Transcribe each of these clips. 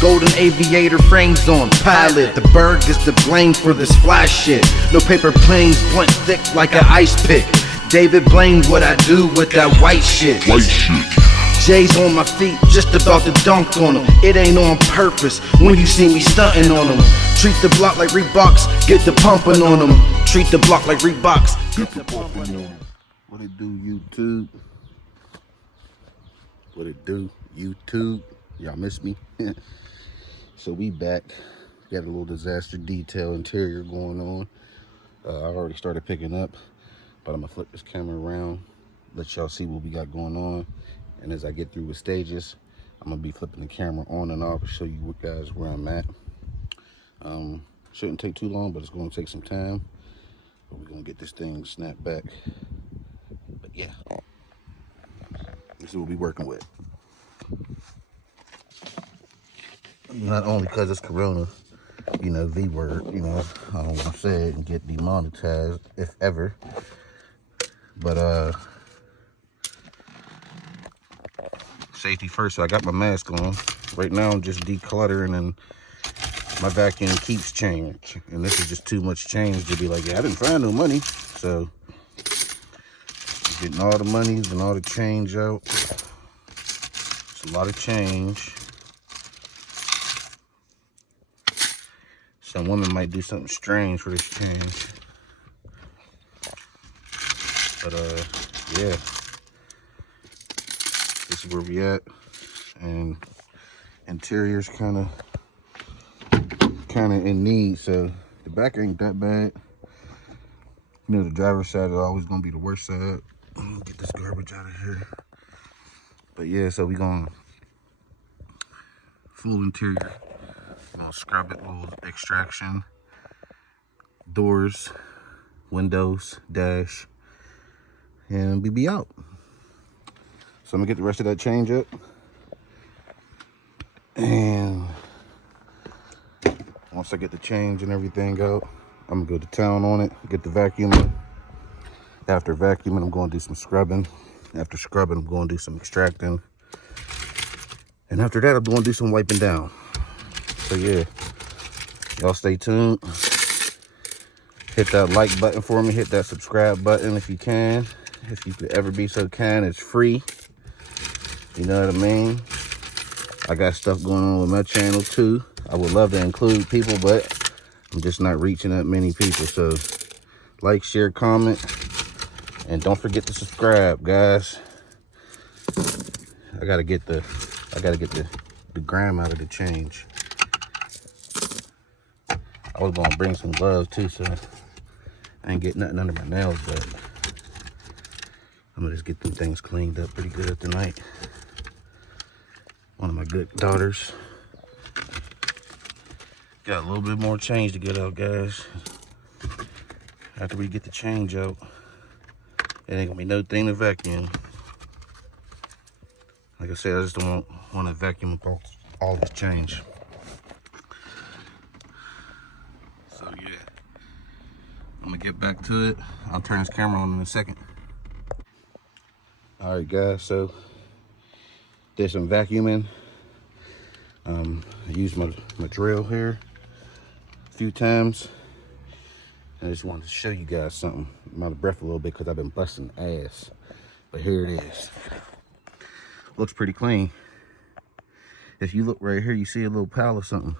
Golden aviator frames on pilot. The bird gets the blame for this fly shit. No paper planes, blunt thick like an ice pick. David blamed what I do with that white shit. J's on my feet, just about to dunk on them. It ain't on purpose when you see me stunting on them. Treat the block like Reeboks, get the pumping on them. Treat the block like Reeboks, get the pumping on them. What it do, YouTube? What it do, YouTube? Y'all miss me? So we back. Got a little disaster detail interior going on. I already started picking up, but I'm gonna flip this camera around, let y'all see what we got going on. And as I get through with stages, I'm gonna be flipping the camera on and off to show you guys where I'm at. Shouldn't take too long, but it's gonna take some time. But we're gonna get this thing snapped back. But yeah, this is what we're working with. Not only because it's Corona, you know, V word, you know, I don't want to say it and get demonetized, if ever. But safety first, so I got my mask on. Right now I'm just decluttering and my vacuum keeps change. And this is just too much change to be like, yeah, I didn't find no money. So getting all the monies and all the change out. It's a lot of change. Some women might do something strange for this change. But yeah. This is where we at, and interior's kind of in need. So the back ain't that bad. You know, the driver's side is always gonna be the worst side. Get this garbage out of here. But yeah, so we gonna full interior. We're gonna scrub it, little extraction, doors, windows, dash, and we be out. So I'm gonna get the rest of that change up. And once I get the change and everything out, I'm gonna go to town on it, get the vacuuming. After vacuuming, I'm gonna do some scrubbing. After scrubbing, I'm gonna do some extracting. And after that, I'm gonna do some wiping down. So yeah, y'all stay tuned. Hit that like button for me, hit that subscribe button if you can. If you could ever be so kind, it's free. You know what I mean? I got stuff going on with my channel too. I would love to include people, but I'm just not reaching that many people. So like, share, comment, and don't forget to subscribe, guys. I gotta get the gram out of the change. I was gonna bring some gloves too, so I ain't get nothing under my nails, but I'm gonna just get them things cleaned up pretty good tonight. One of my good daughters. Got a little bit more change to get out, guys. After we get the change out, it ain't gonna be no thing to vacuum. Like I said, I just don't want to vacuum up all this change. So yeah, I'm gonna get back to it. I'll turn this camera on in a second. All right, guys, so did some vacuuming. I used my drill here a few times. I just wanted to show you guys something. I'm out of breath a little bit because I've been busting ass. But here it is. Looks pretty clean. If you look right here, you see a little pile of something.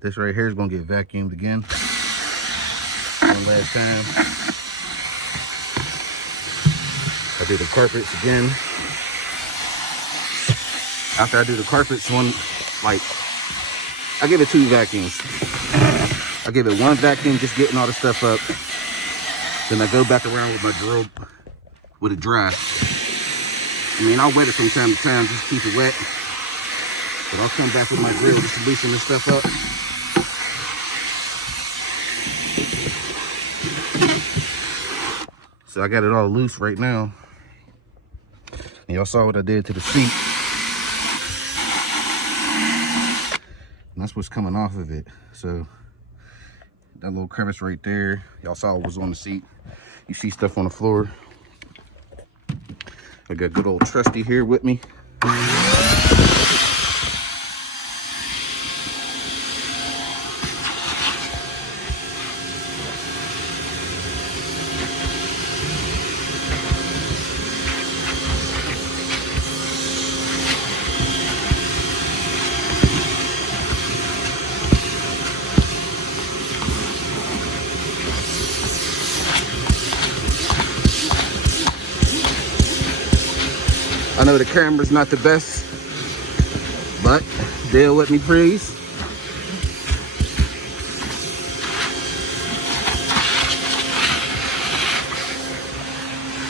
This right here is gonna get vacuumed again. One last time. I do the carpets again. After I do the carpets, I give it 2 vacuums. I give it 1 vacuum, just getting all the stuff up. Then I go back around with my drill with it dry. I mean, I'll wet it from time to time, just keep it wet. But I'll come back with my drill just to loosen this stuff up. So I got it all loose right now. And y'all saw what I did to the seat. And that's what's coming off of it. So that little crevice right there, y'all saw what was on the seat. You see stuff on the floor. I got good old Trusty here with me. I know the camera's not the best, but deal with me, please.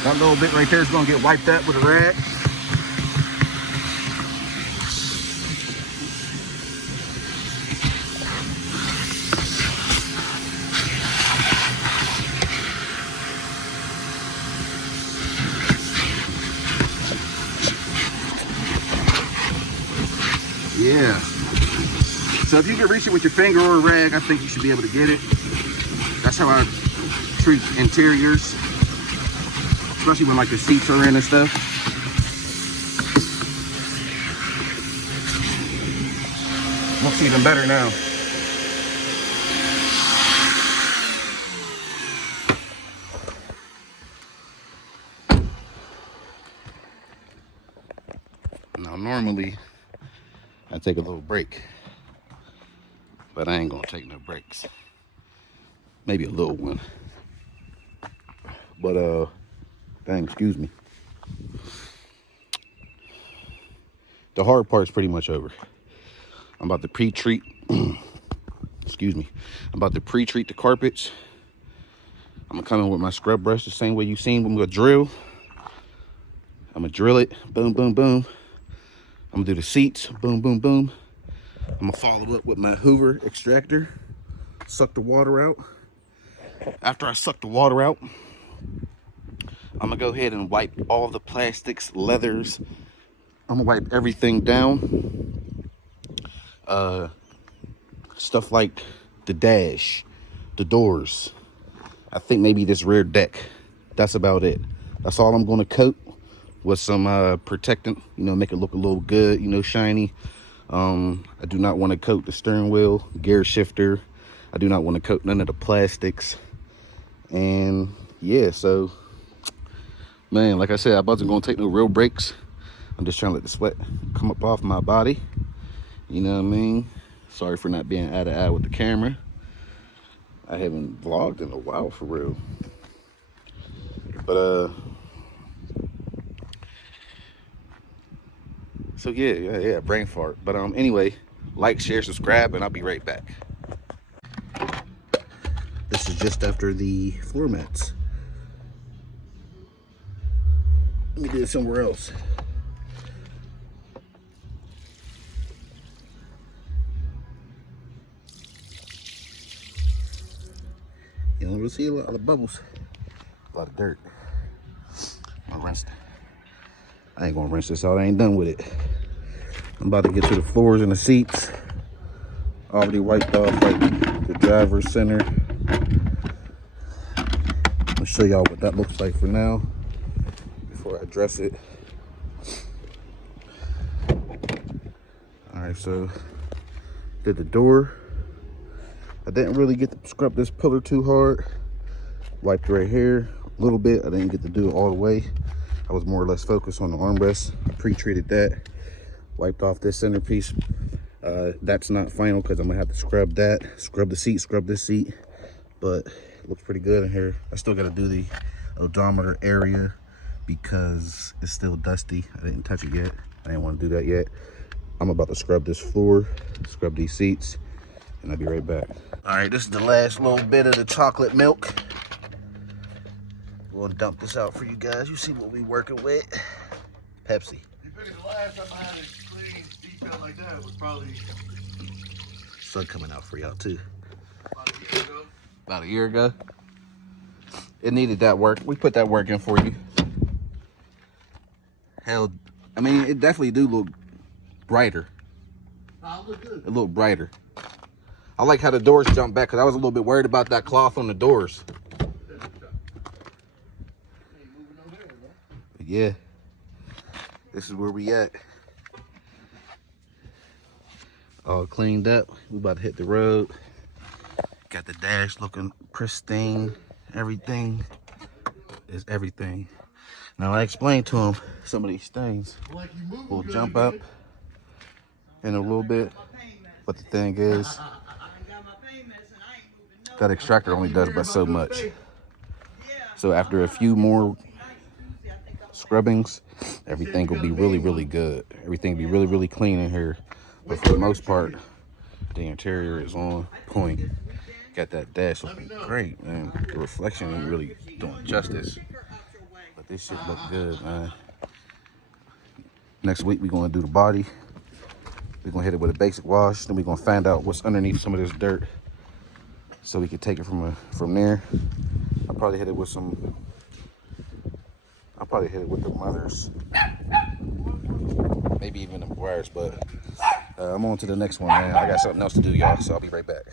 That little bit right there is gonna get wiped up with a rag. Yeah. So if you can reach it with your finger or a rag, I think you should be able to get it. That's how I treat interiors, especially when like the seats are in and stuff. Looks even better now. Now normally I take a little break, but I ain't gonna take no breaks. Maybe a little one. But dang, excuse me. The hard part's pretty much over. I'm about to pre-treat, excuse me. I'm about to pre-treat the carpets. I'm gonna come in with my scrub brush the same way you seen when we drill. I'm gonna drill it, boom, boom, boom. I'm gonna do the seats, boom, boom, boom. I'm gonna follow up with my Hoover extractor, suck the water out. After I suck the water out, I'm gonna go ahead and wipe all the plastics, leathers. I'm gonna wipe everything down. Stuff like the dash, the doors. I think maybe this rear deck. That's about it. That's all I'm gonna coat with some protectant, you know, make it look a little good, you know, shiny. I do not want to coat the steering wheel, gear shifter. I do not want to coat none of the plastics. And yeah, so man, like I said, I wasn't gonna take no real breaks. I'm just trying to let the sweat come up off my body. You know what I mean? Sorry for not being eye to eye with the camera. I haven't vlogged in a while for real. But so yeah, brain fart. But anyway, like, share, subscribe, and I'll be right back. This is just after the floor mats. Let me do it somewhere else. You don't really see a lot of bubbles, a lot of dirt. I'm gonna rinse it. I ain't gonna rinse this out. I ain't done with it. I'm about to get to the floors and the seats. Already wiped off like the driver's center. I'll show y'all what that looks like for now before I dress it. All right, so did the door. I didn't really get to scrub this pillar too hard. Wiped right here a little bit. I didn't get to do it all the way. I was more or less focused on the armrest. I pre-treated that. Wiped off this centerpiece. That's not final because I'm gonna have to scrub that, scrub the seat, scrub this seat. But it looks pretty good in here. I still gotta do the odometer area because it's still dusty. I didn't touch it yet. I didn't want to do that yet. I'm about to scrub this floor, scrub these seats, and I'll be right back. All right, this is the last little bit of the chocolate milk. We'll dump this out for you guys. You see what we working with. Pepsi. You figured the last time I had a clean detail like that was probably Sun coming out for y'all too. about a year ago. About a year ago. It needed that work. We put that work in for you. Hell, I mean, it definitely do look brighter. Oh, A little brighter. I like how the doors jump back because I was a little bit worried about that cloth on the doors. But yeah, this is where we at. All cleaned up. We about to hit the road. Got the dash looking pristine. Everything is everything. Now I explained to him some of these things. We'll jump up in a little bit, but the thing is, that extractor only does but so much. So after a few more scrubbings, everything will be really, really good. Everything will be really, really clean in here. But for the most part, the interior is on point. Got that dash looking great, man. The reflection ain't really doing justice. But this shit look good, man. Next week, we're going to do the body. We're going to hit it with a basic wash. Then we're going to find out what's underneath some of this dirt so we can take it from there. I'll probably hit it with the mothers. Maybe even the wires, but I'm on to the next one, man. I got something else to do, y'all, so I'll be right back.